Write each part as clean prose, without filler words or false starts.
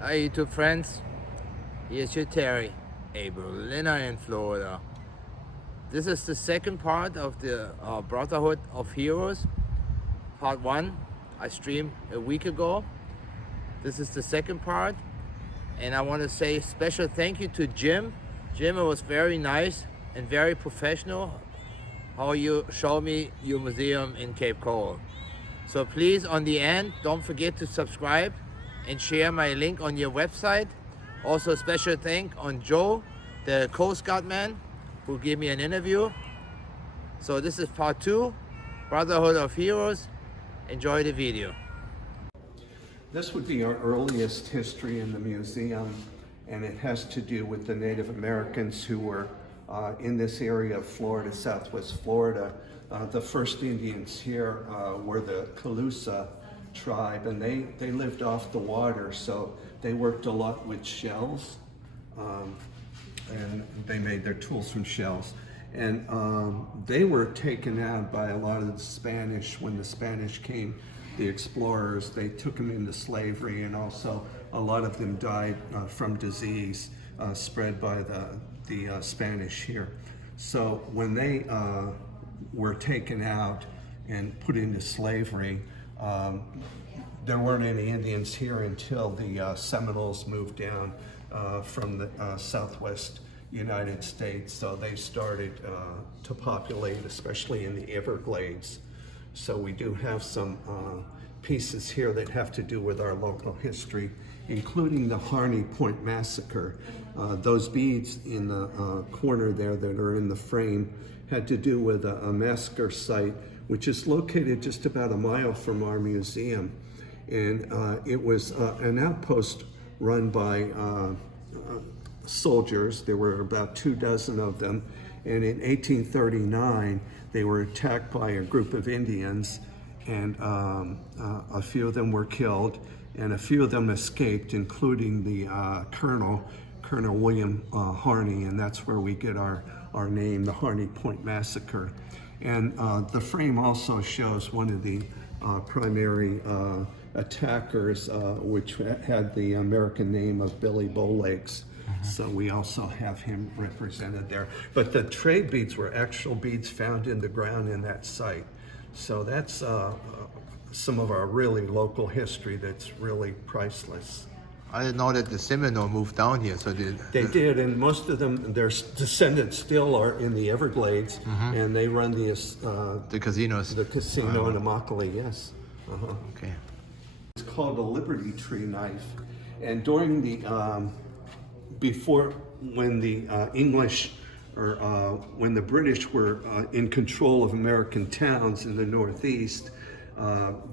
Hi YouTube friends, here's your Terry, a Berliner in Florida. This is the second part of the Brotherhood of Heroes. Part 1 I streamed a week ago. This is the second part, and I want to say special thank you to Jim. Jim, it was very nice and very professional how you showed me your museum in Cape Coral. So please, on the end, don't forget to subscribe and share my link on your website. Also a special thank on Joe, the Coast Guard man, who gave me an interview. So this is part 2, Brotherhood of Heroes. Enjoy the video. This would be our earliest history in the museum, and it has to do with the Native Americans who were in this area of Florida, Southwest Florida. The first Indians here were the Calusa tribe, and they lived off the water, so they worked a lot with shells, and they made their tools from shells. And they were taken out by a lot of the Spanish. When the Spanish came, the explorers, they took them into slavery, and also a lot of them died from disease spread by the Spanish here. So when they were taken out and put into slavery, there weren't any Indians here until the Seminoles moved down from the southwest United States. So they started to populate, especially in the Everglades. So we do have some pieces here that have to do with our local history, including the Harney Point Massacre. Those beads in the corner there that are in the frame had to do with a massacre site, which is located just about a mile from our museum. And it was an outpost run by soldiers. There were about 24 of them. And in 1839, they were attacked by a group of Indians, and a few of them were killed, and a few of them escaped, including the Colonel William Harney, and that's where we get our name, the Harney Point Massacre. And the frame also shows one of the primary attackers, which had the American name of Billy Bowlegs. So we also have him represented there. But the trade beads were actual beads found in the ground in that site. So that's some of our really local history that's really priceless. I didn't know that the Seminole moved down here, so They did, and most of them, their descendants still are in the Everglades, and they run the casinos. The casino in Immokalee, yes. Okay. It's called a Liberty Tree knife, and during the when the English or when the British were in control of American towns in the Northeast,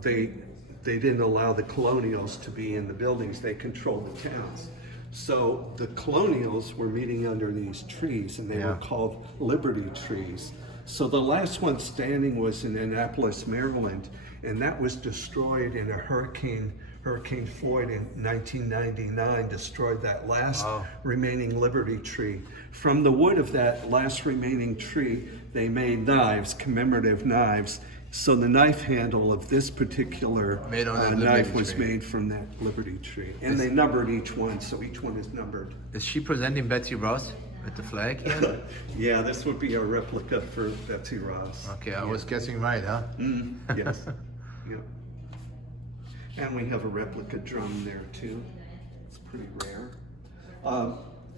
they didn't allow the colonials to be in the buildings. They controlled the towns. So the colonials were meeting under these trees, and they were called Liberty trees. So the last one standing was in Annapolis, Maryland, and that was destroyed in a Hurricane Floyd in 1999, destroyed that last remaining Liberty tree. From the wood of that last remaining tree, they made knives, commemorative knives. So the knife handle of this particular knife was made from that Liberty tree. And they numbered each one, so each one is numbered. Is she presenting Betsy Ross with the flag here? Yeah, this would be a replica for Betsy Ross. Okay, I was guessing right, huh? Yes. Yeah. And we have a replica drum there too. It's pretty rare.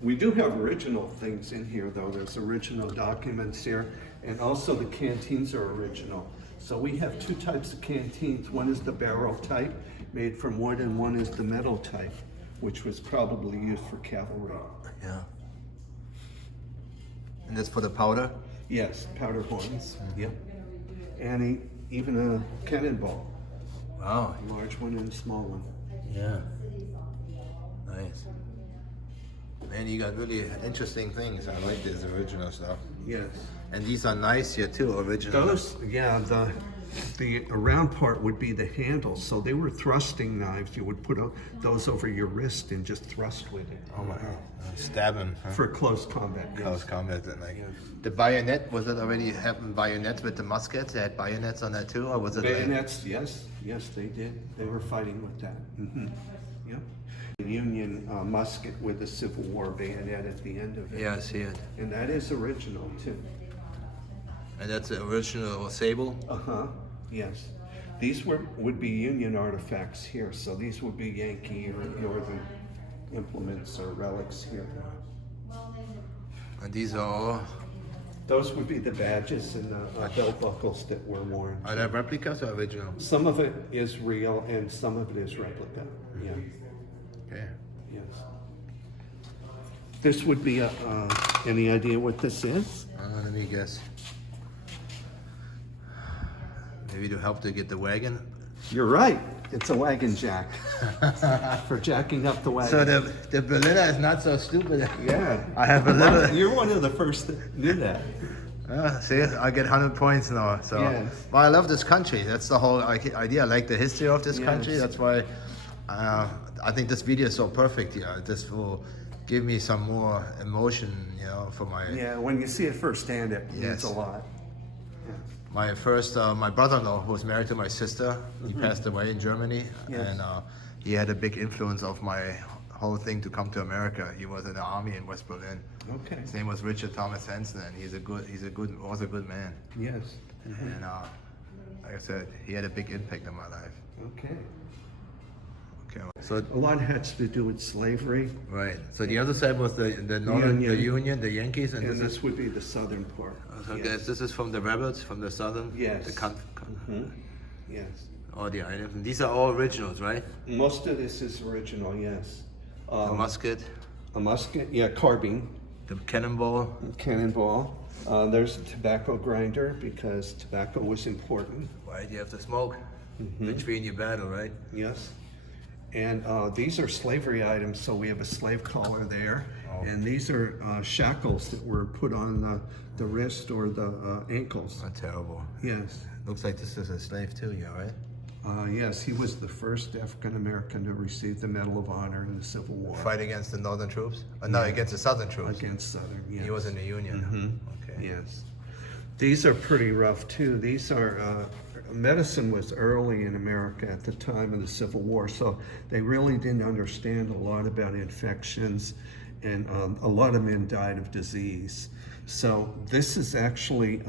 We do have original things in here though. There's original documents here, and also the canteens are original. So we have two types of canteens. One is the barrel type, made from wood, and one is the metal type, which was probably used for cavalry. Yeah. And that's for the powder? Yes, powder horns. Yep. And even a cannonball. Wow. A large one and a small one. Yeah. Nice. Man, you got really interesting things. I like this original stuff. Yes. And these are nice here too, original. Those, yeah, The round part would be the handle. So they were thrusting knives. You would put those over your wrist and just thrust with it. Oh my, stab him. Huh? For close combat. Yes. Close combat. And like, the bayonet, was it already having bayonets with the muskets? They had bayonets on that too? Or was it bayonets, yes. Yes, they did. They were fighting with that. Mm-hmm. Yep. The Union musket with a Civil War bayonet at the end of it. Yeah, I see it. And that is original too. And that's the original sable? Uh-huh, yes. These would be Union artifacts here, so these would be Yankee or Northern implements or relics here. And these are all? Those would be the badges and the belt buckles that were worn. Are they replicas or original? Some of it is real and some of it is replica, yeah. Okay. Yes. This would be any idea what this is? Let me guess. Maybe to help to get the wagon? You're right. It's a wagon jack for jacking up the wagon. So the Berliner is not so stupid. Yeah. I have a little. You're one of the first that knew that. See, I get 100 points now. So, yes. Well, I love this country. That's the whole idea. I like the history of this Yes. country. That's why I think this video is so perfect here. This will give me some more emotion, you know, for my. Yeah, when you see it firsthand, it means Yes. a lot. My first, my brother-in-law, who was married to my sister, he passed away in Germany, Yes. and he had a big influence of my whole thing to come to America. He was in the army in West Berlin. Okay. His name was Richard Thomas Hansen, and was a good man. Yes. And like I said, he had a big impact on my life. Okay. Okay. So A lot had to do with slavery, right. So the other side was the Northern, Union. the Union, the Yankees, and and this is. this would be the southern part. So Yes. guys, this is from the rebels, from the southern. Yes. The Yes. all the items, and these are all originals, right? Most of this is original, yes. The musket, A musket, yeah, carbine, the cannonball. cannonball. There's a tobacco grinder because tobacco was important. Right, you have to smoke between your battle, right? Yes. And these are slavery items, so we have a slave collar there. Oh. And these are shackles that were put on the wrist or the ankles. Not terrible. Yes. Looks like this is a slave too, yeah, right? Yes, he was the first African American to receive the Medal of Honor in the Civil War. Fight against the northern troops? No, against the southern troops. Against Southern, yes. He was in the Union. Okay. Yes. These are pretty rough too. These are, medicine was early in America at the time of the Civil War, so they really didn't understand a lot about infections, and a lot of men died of disease. So this is actually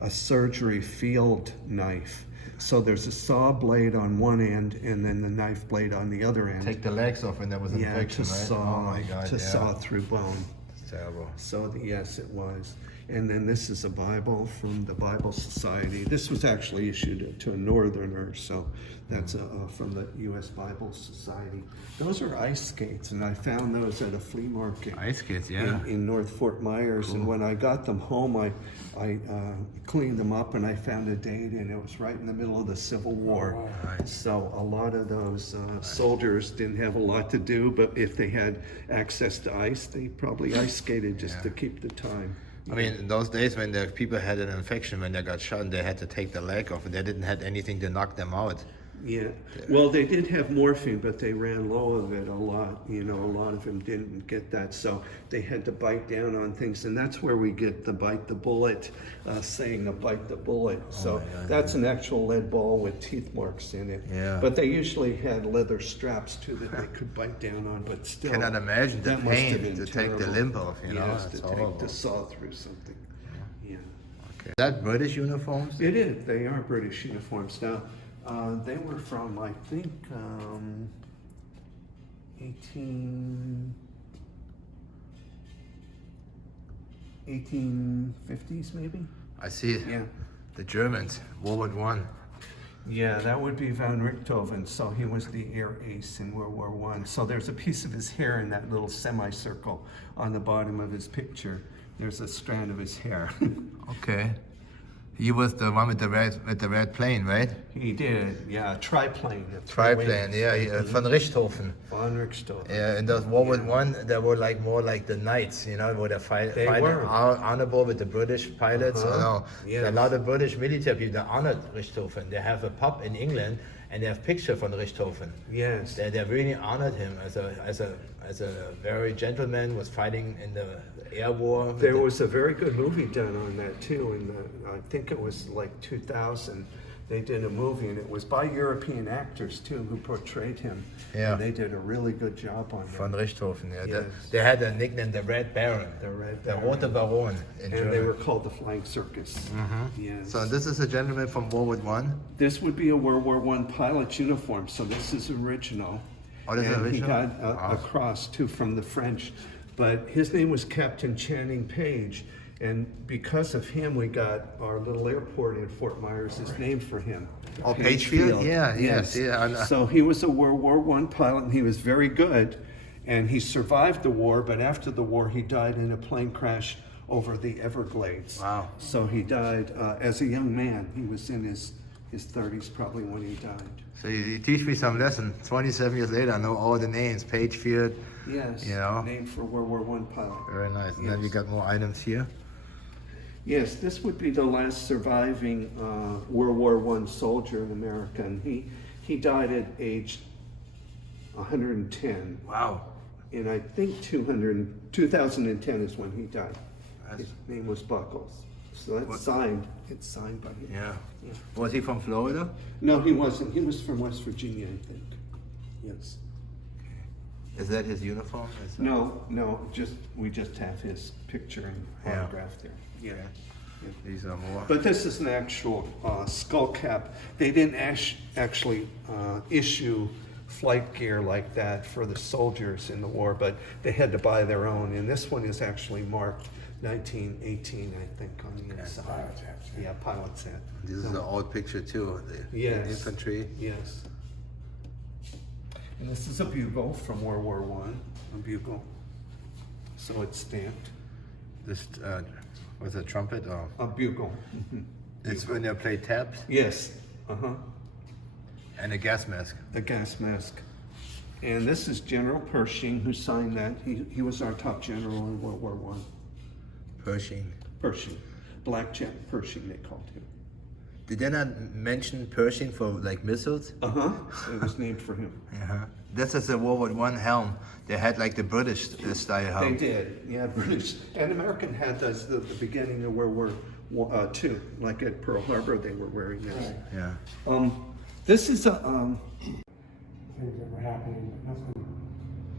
a surgery field knife. So there's a saw blade on one end and then the knife blade on the other end. Take the legs off when there was an Yeah, infection, to right? saw, Oh my God, yeah. saw through bone. It's terrible. So yes, it was. And then this is a Bible from the Bible Society. This was actually issued to a Northerner, so that's from the U.S. Bible Society. Those are ice skates, and I found those at a flea market. Ice skates, yeah. In North Fort Myers, Cool. and when I got them home, I cleaned them up, and I found a date, and it was right in the middle of the Civil War. Right. So a lot of those soldiers didn't have a lot to do, but if they had access to ice, they probably ice skated just to keep the time. I mean, in those days when the people had an infection, when they got shot, they had to take the leg off, and they didn't have anything to knock them out. Yeah, well, they did have morphine, but they ran low of it a lot. You know, a lot of them didn't get that, so they had to bite down on things, and that's where we get the bite the bullet saying, a bite the bullet. So that's an actual lead ball with teeth marks in it. Yeah. But they usually had leather straps too that they could bite down on, but still. Cannot imagine the that must have pain been to take the terrible. limb off, you know? Yes, It's to take horrible. to saw through something. Yeah. Okay. Is that British uniforms? It is. They are British uniforms. Now, they were from, I think, 1850s maybe? I see it. Yeah. The Germans, World War I. Yeah, that would be von Richthofen. So he was the air ace in World War I. So there's a piece of his hair in that little semicircle on the bottom of his picture. There's a strand of his hair. Okay. He was the one with the red plane, right? He did, yeah, triplane. Triplane, yeah, von Richthofen. Von Richthofen. Yeah, in those World War One, they were like more like the knights, you know, where they fighting were. honorable with the British pilots. You know, Yes. a lot of British military people honored Richthofen. They have a pub in England, and they have picture von Richthofen. Yes. They really honored him as a very gentleman. Was fighting in the air war. There was a very good movie done on that too. I think it was like 2000. They did a movie, and it was by European actors too who portrayed him. Yeah. And they did a really good job on Von that. Richthofen, yeah. Yes. They had a nickname, the Red Baron. The Red The Baron. Rote Baron in And German. they were called the Flying Circus. Yes. So this is a gentleman from World War One. This would be a World War I pilot's uniform, so this is original. Oh, this is And original? He got a cross too from the French, but his name was Captain Channing Page, and because of him, we got our little airport in Fort Myers is named for him. Oh, Page Field? Yeah, yes, yeah, I know. So he was a World War I pilot, and he was very good, and he survived the war. But after the war, he died in a plane crash over the Everglades. Wow. So he died as a young man. He was in his 30s probably when he died. So you teach me some lesson. 27 years later, I know all the names. Page Field. Yes. You know. Named for World War I pilot. Very nice. And then we Yes. got more items here. Yes, this would be the last surviving World War I soldier in America, and he died at age 110. Wow. And I think 2010 is when he died. His name was Buckles. So that's signed. It's signed by him. Yeah. Was he from Florida? No, he wasn't. He was from West Virginia, I think. Yes. Is that his uniform? No, we just have his picture and Yeah. autograph there. Yeah. These are more. But this is an actual skull cap. They didn't actually issue flight gear like that for the soldiers in the war, but they had to buy their own. And this one is actually marked 1918, I think, on the inside. Pilot's hat. Yeah, pilot's hat. This is an old picture too. The Yes. infantry. Yes. And this is a bugle from World War I, a bugle. So it's stamped. This was a trumpet or A bugle. it's when they play taps Yes. Uh-huh. and a gas mask. The gas mask. And this is General Pershing who signed that. He was our top general in World War I. Pershing. Pershing. Blackjack Pershing, they called him. Did they not mention Pershing for like missiles? Uh-huh. It was named for him. Uh-huh. This is a World War I helm. They had like the British style They helm. did. Yeah, British. And American had those at the beginning of World War II. Like at Pearl Harbor, they were wearing this. Yeah. This is a... Things that were happening, but nothing.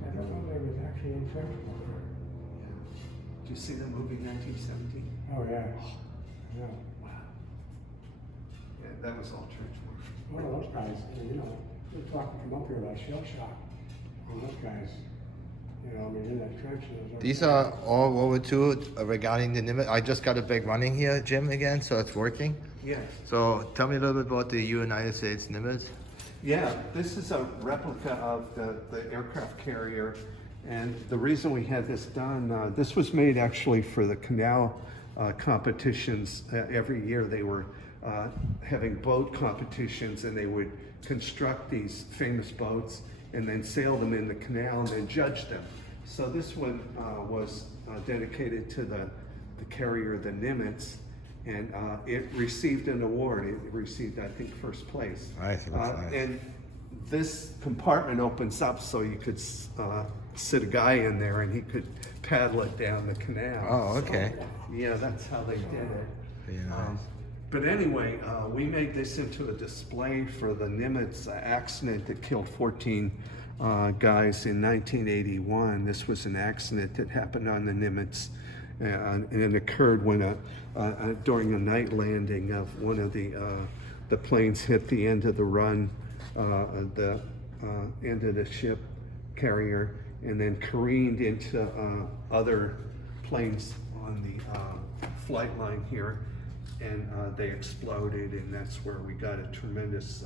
I don't know there was actually any French warfare. Did you see the movie 1917? Oh, yeah. I know. Yeah, that was all trench warfare. One of those guys, you know, they're talking from up here about shell shock. And those guys, you know, I mean, in that trench. These are all World War II regarding the Nimitz. I just got it back running here, Jim, again, so it's working. Yes. So tell me a little bit about the United States Nimitz. Yeah, this is a replica of the aircraft carrier. And the reason we had this done, this was made actually for the canal competitions. Every year they were having boat competitions, and they would construct these famous boats and then sail them in the canal and then judge them. So this one was dedicated to the carrier, the Nimitz, and it received an award. It received, I think, first place. Nice, it looks nice. And this compartment opens up so you could sit a guy in there and he could paddle it down the canal. Oh, okay. So, yeah, that's how they did it. Very nice. But anyway, we made this into a display for the Nimitz accident that killed 14 guys in 1981. This was an accident that happened on the Nimitz, and it occurred when during a night landing of one of the planes hit the end of the run, the end of the ship carrier, and then careened into other planes on the flight line here. And they exploded, and that's where we got a tremendous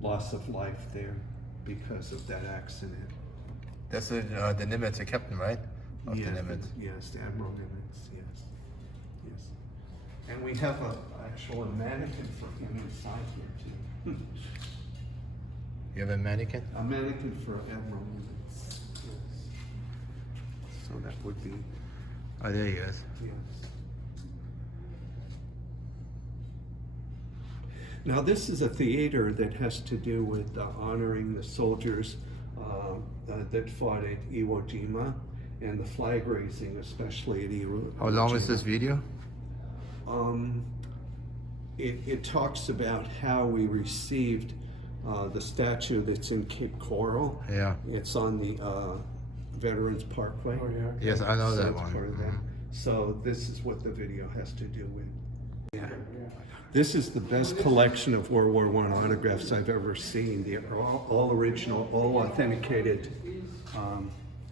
loss of life there because of that accident. That's the Nimitz, the captain, right? Of Yeah, the Nimitz. yes, the Admiral Nimitz, yes. And we have a actual mannequin for him inside here too. You have a mannequin? A mannequin for Admiral Nimitz. Yes. So that would be, Oh, there he is. yes. Now this is a theater that has to do with honoring the soldiers that fought at Iwo Jima and the flag raising, especially at Iwo How long is Jima. this video? It talks about how we received the statue that's in Cape Coral. Yeah. It's on the Veterans Parkway. Oh, yeah. Yes, I know So that it's one. part of that. Mhm. So this is what the video has to do with. Yeah. Yeah. This is the best collection of World War I autographs I've ever seen. They're all original, all authenticated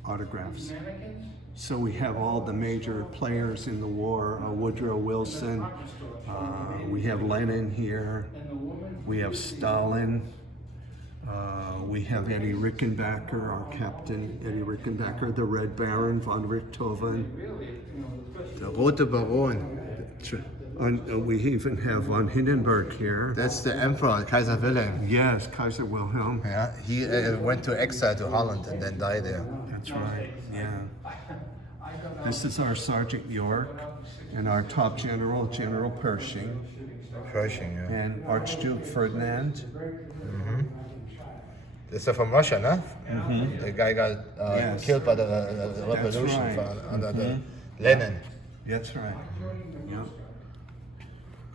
autographs. So we have all the major players in the war, Woodrow Wilson, we have Lenin here, we have Stalin, we have Eddie Rickenbacker, our captain, Eddie Rickenbacker, the Red Baron, von Richthofen. The Rote Baron. We even have von Hindenburg here. That's the Emperor, Kaiser Wilhelm. Yes, Kaiser Wilhelm. Yeah, he went to exile to Holland and then died there. That's right, yeah. This is our Sergeant York and our top general, General Pershing, Pershing, yeah. and Archduke Ferdinand. This is from Russia, no? The guy got Yes. killed by the revolution right. under the Lenin. That's right. Yep.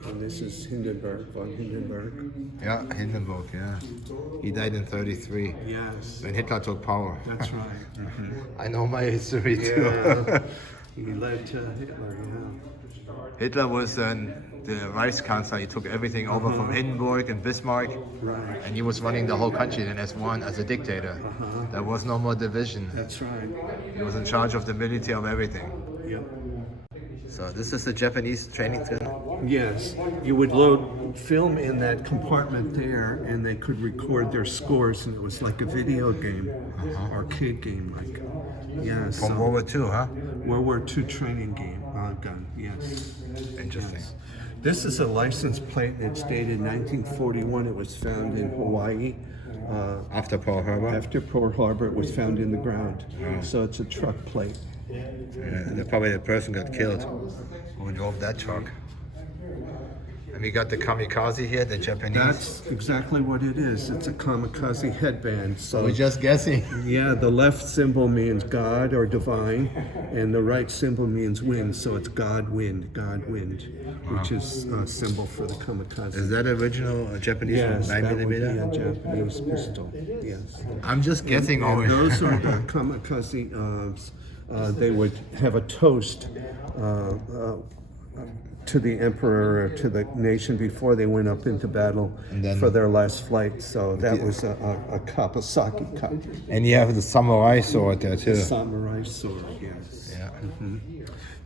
And this is Hindenburg, von Hindenburg. Yeah, Hindenburg, yeah. He died in 33 Yes, when Hitler took power. that's right. I know my history too. Yeah. He led to Hitler, yeah. Hitler was the Reichskanzler. He took everything over from Hindenburg and Bismarck, Right. and he was running the whole country then as a dictator. There was no more division. That's right. He was in charge of the military of everything. Yep. So this is the Japanese training center. Yes, you would load film in that compartment there, and they could record their scores, and it was like a video game, arcade game, like. Yeah. From World War II, huh? World War II training game gun. Yes. Interesting. Yes. This is a license plate, and it's dated 1941. It was found in Hawaii. After Pearl Harbor. After Pearl Harbor, it was found in the ground. So it's a truck plate. Yeah, probably the person got killed who drove that truck. And we got the kamikaze here, the Japanese. That's exactly what it is. It's a kamikaze headband. So We're just guessing. yeah, the left symbol means God or divine, and the right symbol means wind. So it's God, wind, which is a symbol for the kamikaze. Is that original Japanese Yes, 9 that would be a millimeter? Japanese pistol. Yes. I'm just guessing And always. those are the kamikaze. They would have a toast to the emperor or to the nation before they went up into battle And then- for their last flight. So that was a Kawasaki cup. And you have the samurai sword there too. Samurai sword, yes. Yeah.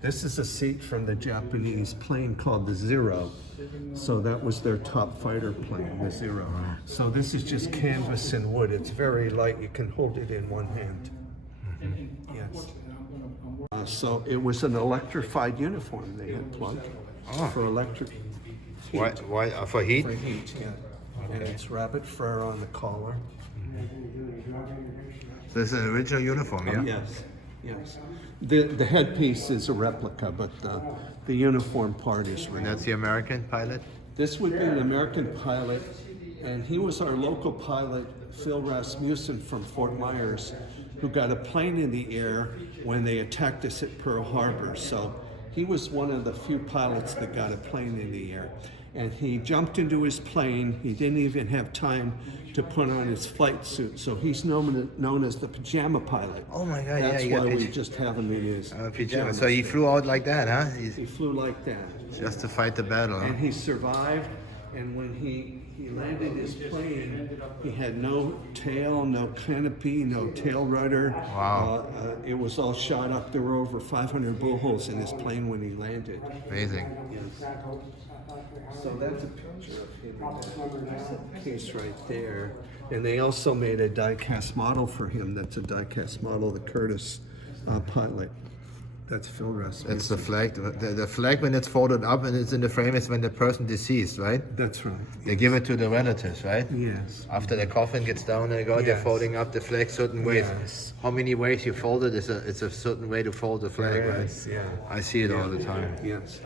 This is a seat from the Japanese plane called the Zero. So that was their top fighter plane, the Zero. So this is just canvas and wood. It's very light. You can hold it in one hand. Yes. So it was an electrified uniform they had plugged for electric heat. Why for heat? For heat, yeah. And it's rabbit fur on the collar. This is an original uniform, yeah? Yes, yes. The headpiece is a replica, but the uniform part is real. And that's the American pilot? This would be an American pilot, and he was our local pilot, Phil Rasmussen from Fort Myers, who got a plane in the air when they attacked us at Pearl Harbor. So he was one of the few pilots that got a plane in the air. And he jumped into his plane. He didn't even have time to put on his flight suit. So he's known as the pajama pilot. Oh my God, That's yeah, you got why we paj- just have him in his Pajamas. So he flew out like that, huh? He flew like that. Just to fight the battle, huh? And he survived, and when he landed his plane, he had no tail, no canopy, no tail rudder. Wow. It was all shot up. There were over 500 bullet holes in his plane when he landed. Amazing. Yes. So that's a picture of him in that case right there. And they also made a die-cast model for him. That's a die-cast model, the Curtiss pilot. That's Phil Rasmussen. That's the flag. The flag when it's folded up and it's in the frame is when the person deceased, right? That's right. They give it to the relatives, right? Yes. After the coffin gets down and they're Yes. folding up the flag certain ways. Yes. How many ways you fold it, it's a certain way to fold the flag, Yes, right? yeah. I see it all the time. Yes.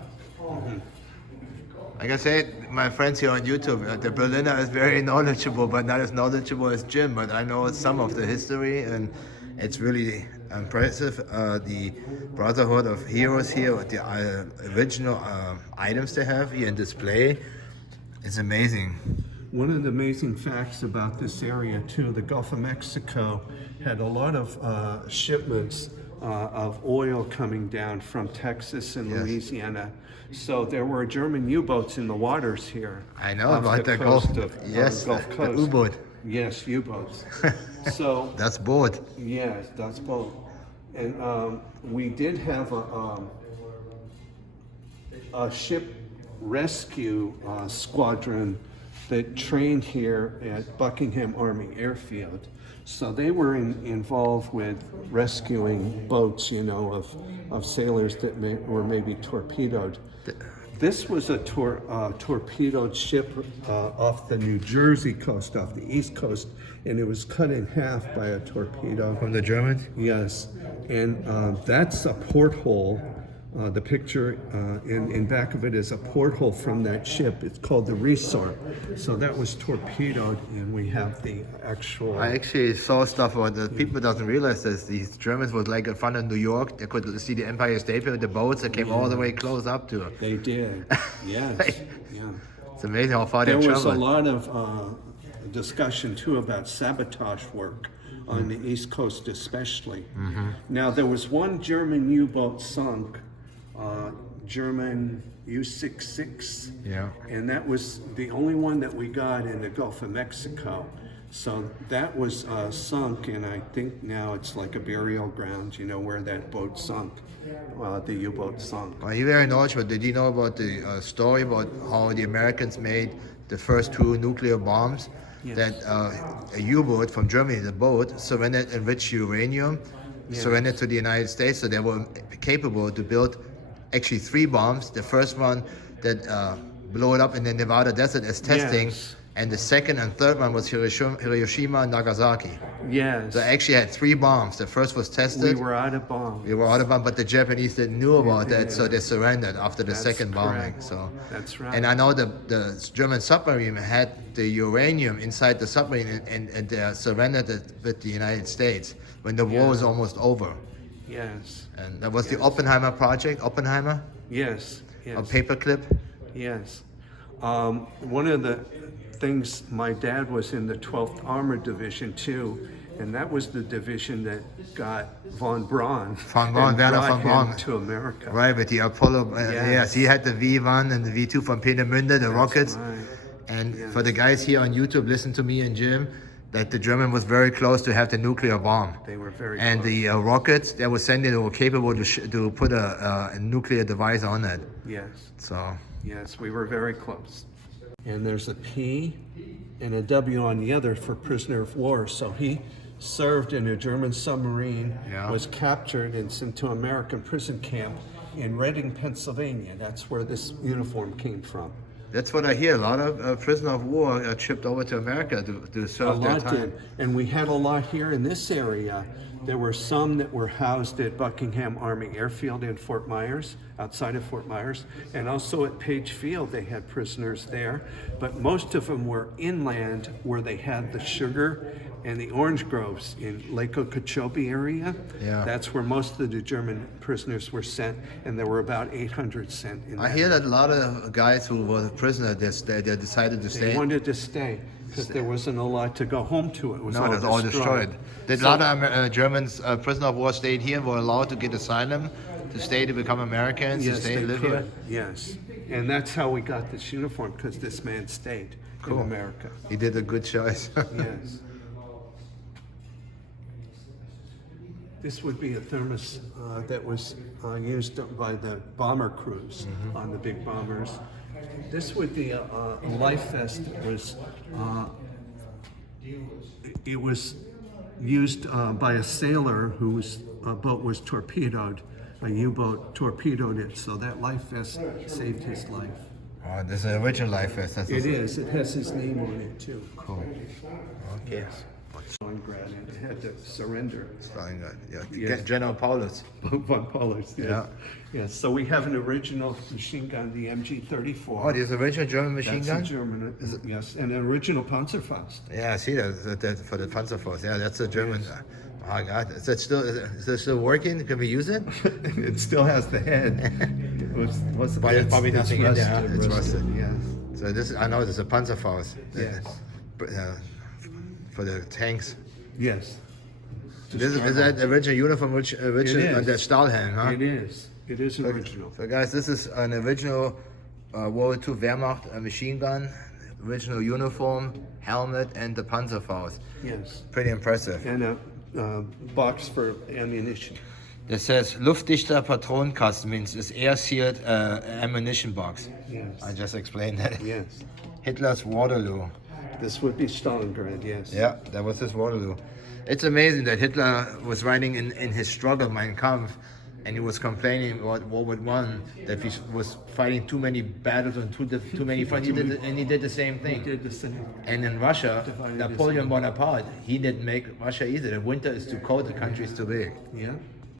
Like I said, my friends here on YouTube, the Berliner is very knowledgeable, but not as knowledgeable as Jim. But I know some of the history, and it's really impressive. The Brotherhood of Heroes here, with the original items they have here in display, it's amazing. One of the amazing facts about this area too, the Gulf of Mexico had a lot of shipments of oil coming down from Texas and Yes. Louisiana. So there were German U-boats in the waters here. I know off about the Gulf. coast of Yes, Gulf the Coast. U-boat. Yes, U-boats. So That's boat. yes, that's both. And we did have a ship rescue squadron that trained here at Buckingham Army Airfield. So they were involved with rescuing boats, you know, of sailors that were maybe torpedoed. This was a torpedoed ship off the New Jersey coast, off the East Coast, and it was cut in half by a torpedo. From the Germans? Yes, and that's a porthole. The picture in back of it is a porthole from that ship. It's called the Resort. So that was torpedoed, and we have the actual. I actually saw stuff about that. People doesn't realize this. These Germans was like in front of New York. They could see the Empire State Building, the boats that came all the way close up to it. They did. Yes. Yeah. It's amazing how far they There was a traveled. lot of discussion too about sabotage work on the East Coast, especially. Now there was one German U-boat sunk, German U-66, Yeah. and that was the only one that we got in the Gulf of Mexico. So that was sunk, and I think now it's like a burial ground, you know, where that boat sunk, the U-boat sunk. Well, you're very knowledgeable. Did you know about the story about how the Americans made the first two nuclear bombs? Yes. That a U-boat from Germany, the boat, surrendered enriched uranium, Yes. surrendered to the United States, so they were capable to build actually 3 bombs. The first one that blew it up in the Nevada desert as testing, Yes. and the second and third one was Hiroshima and Nagasaki. Yes. So I actually had 3 bombs. The first was tested. We were out of bombs. We were out of bomb, but the Japanese didn't know about that, so they surrendered after the That's second bombing. correct. So That's right. And I know the German submarine had the uranium inside the submarine, and they surrendered it with the United States when the war was almost over. Yes. And that was the Oppenheimer project. Oppenheimer, Yes. a Yes. paperclip. Yes. One of the things, my dad was in the 12th Armored Division too, and that was the division that got von Braun. Von Braun, and Werner brought von him Braun. to America. Right, with the Apollo. Yes, he had the V1 and the V2 from Peenemünde, the rockets. Right. And Yes. for the guys here on YouTube, listen to me and Jim, that the German was very close to have the nuclear bomb. They were very And close. the rockets they were sending were capable to put a nuclear device on it. Yes. So Yes, we were very close. And there's a P and a W on the other for prisoner of war. So he served in a German submarine, Yeah. was captured and sent to American prison camp in Reading, Pennsylvania. That's where this uniform came from. that's what I hear. A lot of prisoner of war are shipped over to America to A serve their lot time. did. And we had a lot here in this area. There were some that were housed at Buckingham Army Airfield in Fort Myers, outside of Fort Myers, and also at Page Field they had prisoners there. But most of them were inland where they had the sugar and the orange groves in Lake Okeechobee area. Yeah. That's where most of the German prisoners were sent, and there were about 800 sent in I that. hear that a lot of guys who were prisoners, they decided to They stay. wanted to stay because there wasn't a lot to go home to. It was No, all that's all destroyed. Did a lot of Germans, prisoner of war, stayed here, were allowed to get asylum, to stay to become Americans, to Yes, stay they and live could. here? Yes, and that's how we got this uniform, because this man stayed Cool. in America. He did a good choice. Yes. This would be a thermos that was used by the bomber crews on the big bombers. This would be a life vest that was it was used by a sailor whose boat was torpedoed, a U-boat torpedoed it, so that life vest saved his life. Oh, this is an original life vest. That's It is. It has his name on it too. cool. Okay. Stalingrad, and it had to surrender. Stalingrad. Yeah. Yes. General Paulus. Von Paulus. Yes. Yeah. Yes. So we have an original machine gun, the MG-34. Oh, this original German machine That's gun? a German, yes, and an original Panzerfaust. Yeah, I see that for the Panzerfaust. Yeah, that's a German. Oh God, is that still working? Can we use it? It still has the head. What's But there's probably nothing in there. Huh? It's rusted. Yes. So this, I know, this is a Panzerfaust. Yes. For the tanks. Yes. This is that original uniform, original is. on the Stahlhelm, huh? It is. It is original. So guys, this is an original World War II Wehrmacht machine gun, original uniform, helmet, and the Panzerfaust. Yes. Pretty impressive. And a box for ammunition. This says luftdichter Patronenkasten, means it's air-sealed ammunition box. Yes. I just explained that. Yes. Hitler's Waterloo. This would be Stalingrad, yes. Yeah, that was his Waterloo. It's amazing that Hitler was writing in his struggle, Mein Kampf, and he was complaining about World War I, that he was fighting too many battles and too many fronts. He did the same thing. He did the same. And in Russia, Divided Napoleon Bonaparte, he didn't make Russia either. The winter is too cold, the country is too big. Yeah.